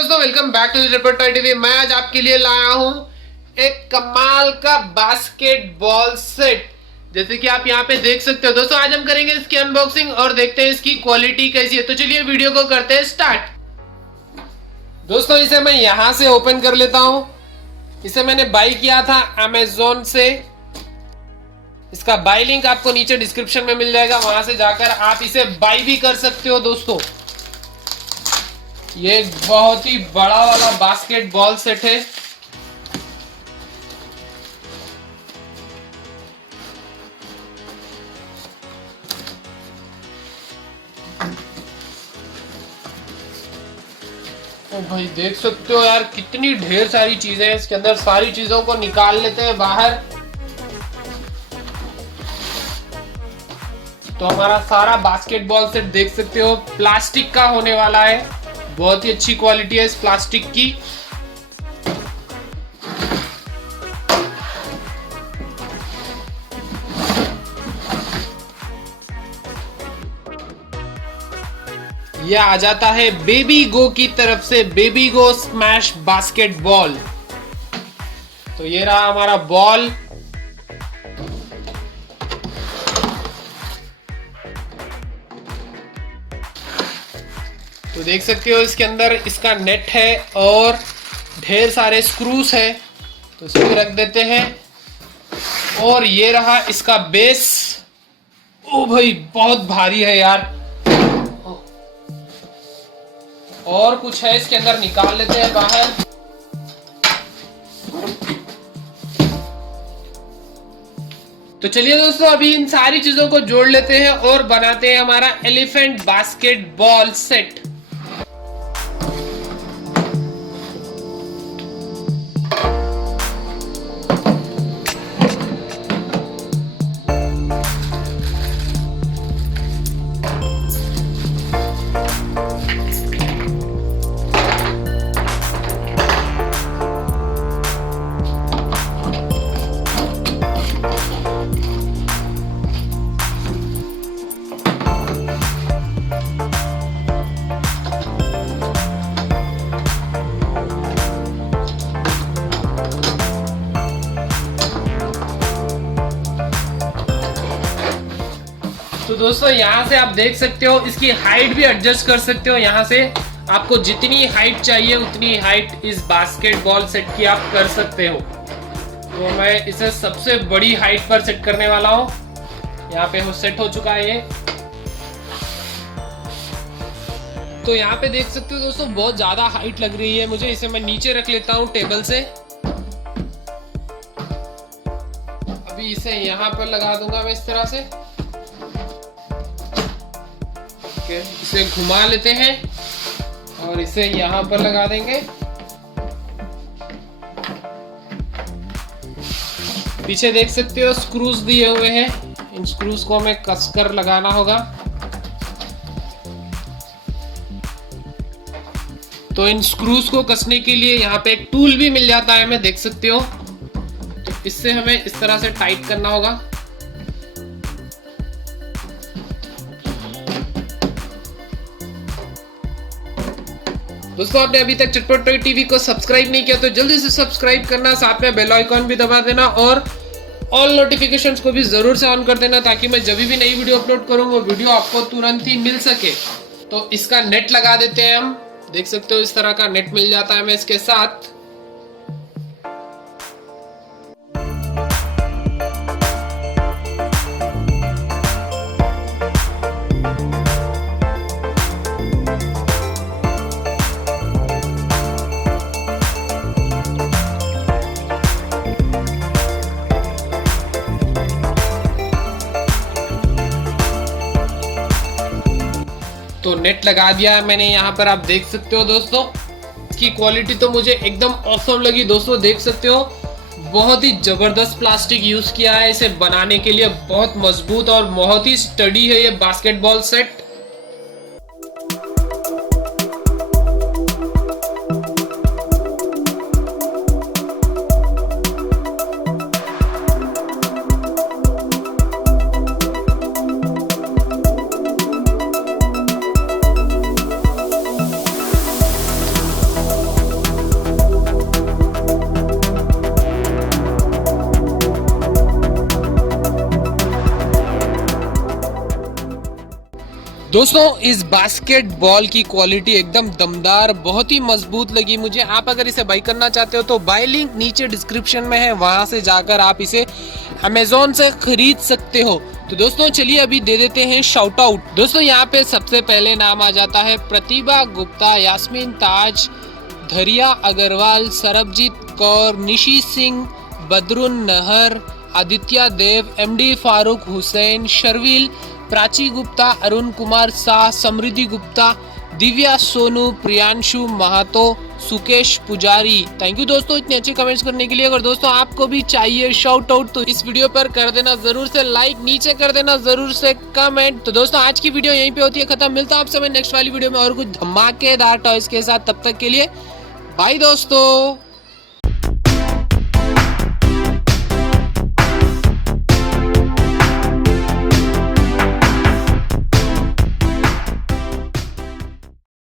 दोस्तों, welcome back to Reporter TV. मैं आज आपके लिए लाया हूं एक कमाल का बास्केटबॉल सेट। जैसे कि आप यहां पे देख सकते हो दोस्तों, आज हम करेंगे इसकी अनबॉक्सिंग और देखते हैं इसकी क्वालिटी कैसी है। तो चलिए वीडियो को करते हैं स्टार्ट। दोस्तों, इसे मैं यहां से ओपन कर लेता हूं। इसे मैंने बाई किया था अमेजोन से। इसका बाई लिंक आपको नीचे डिस्क्रिप्शन में मिल जाएगा, वहां से जाकर आप इसे बाई भी कर सकते हो। दोस्तों, ये एक बहुत ही बड़ा वाला बास्केटबॉल सेट है। ओ भाई, देख सकते हो यार, कितनी ढेर सारी चीजें हैं इसके अंदर। सारी चीजों को निकाल लेते हैं बाहर। तो हमारा सारा बास्केटबॉल सेट देख सकते हो प्लास्टिक का होने वाला है। बहुत ही अच्छी क्वालिटी है इस प्लास्टिक की। ये आ जाता है बेबी गो की तरफ से, बेबी गो स्मैश बास्केटबॉल। तो ये रहा हमारा बॉल। तो देख सकते हो इसके अंदर इसका नेट है और ढेर सारे स्क्रूस है। तो इसको रख देते हैं। और ये रहा इसका बेस। ओ भाई, बहुत भारी है यार। और कुछ है इसके अंदर, निकाल लेते हैं बाहर। तो चलिए दोस्तों, अभी इन सारी चीजों को जोड़ लेते हैं और बनाते हैं हमारा एलिफेंट बास्केटबॉल सेट। तो दोस्तों, यहाँ से आप देख सकते हो इसकी हाइट भी एडजस्ट कर सकते हो। यहाँ से आपको जितनी हाइट चाहिए उतनी हाइट इस बास्केटबॉल सेट की आप कर सकते हो। तो मैं इसे सबसे बड़ी हाइट पर सेट करने वाला हूँ। यहाँ पे सेट हो चुका है ये। तो यहाँ पे देख सकते हो दोस्तों, बहुत ज्यादा हाइट लग रही है मुझे। इसे मैं नीचे रख लेता हूँ टेबल से। अभी इसे यहाँ पर लगा दूंगा मैं इस तरह से। इसे घुमा लेते हैं और इसे यहां पर लगा देंगे। पीछे देख सकते हो स्क्रूज दिए हुए हैं। इन स्क्रूज को हमें कसकर लगाना होगा। तो इन स्क्रूज को कसने के लिए यहाँ पे एक टूल भी मिल जाता है, हमें देख सकते हो। तो इससे हमें इस तरह से टाइट करना होगा। दोस्तों, आपने अभी तक चटपट टीवी को सब्सक्राइब नहीं किया तो जल्दी से सब्सक्राइब करना, साथ में बेल आइकॉन भी दबा देना और ऑल नोटिफिकेशंस को भी जरूर से ऑन कर देना, ताकि मैं जब भी नई वीडियो अपलोड करूं वो वीडियो आपको तुरंत ही मिल सके। तो इसका नेट लगा देते हैं हम। देख सकते हो इस तरह का नेट मिल जाता है हमें इसके साथ। तो नेट लगा दिया है मैंने यहाँ पर, आप देख सकते हो दोस्तों। इसकी क्वालिटी तो मुझे एकदम ऑसम लगी दोस्तों। देख सकते हो बहुत ही जबरदस्त प्लास्टिक यूज किया है इसे बनाने के लिए। बहुत मजबूत और बहुत ही स्टडी है ये बास्केटबॉल सेट। दोस्तों इस बास्केटबॉल की क्वालिटी एकदम दमदार, बहुत ही मजबूत लगी मुझे। आप अगर इसे बाई करना चाहते हो तो बाय लिंक नीचे डिस्क्रिप्शन में है, वहां से जाकर आप इसे अमेजोन से खरीद सकते हो। तो दोस्तों चलिए अभी दे देते हैं शाउट आउट। दोस्तों यहाँ पे सबसे पहले नाम आ जाता है प्रतिभा गुप्ता, यास्मीन ताज, धरिया अग्रवाल, सरबजीत कौर, निशी सिंह, बदरुन नहर, आदित्य देव, एमडी फारूक हुसैन, शर्विल, प्राची गुप्ता, अरुण कुमार शाह, समृद्धि गुप्ता, दिव्या सोनू, प्रियांशु महातो, सुकेश पुजारी। थैंक यू दोस्तों इतने अच्छे कमेंट्स करने के लिए। अगर दोस्तों आपको भी चाहिए शाउट आउट तो इस वीडियो पर कर देना जरूर से लाइक, नीचे कर देना जरूर से कमेंट। तो दोस्तों आज की वीडियो यहीं पे होती है खत्म। मिलता है आपसे मैं नेक्स्ट वाली वीडियो में और कुछ धमाकेदार टॉयज के साथ। तब तक के लिए बाय दोस्तों।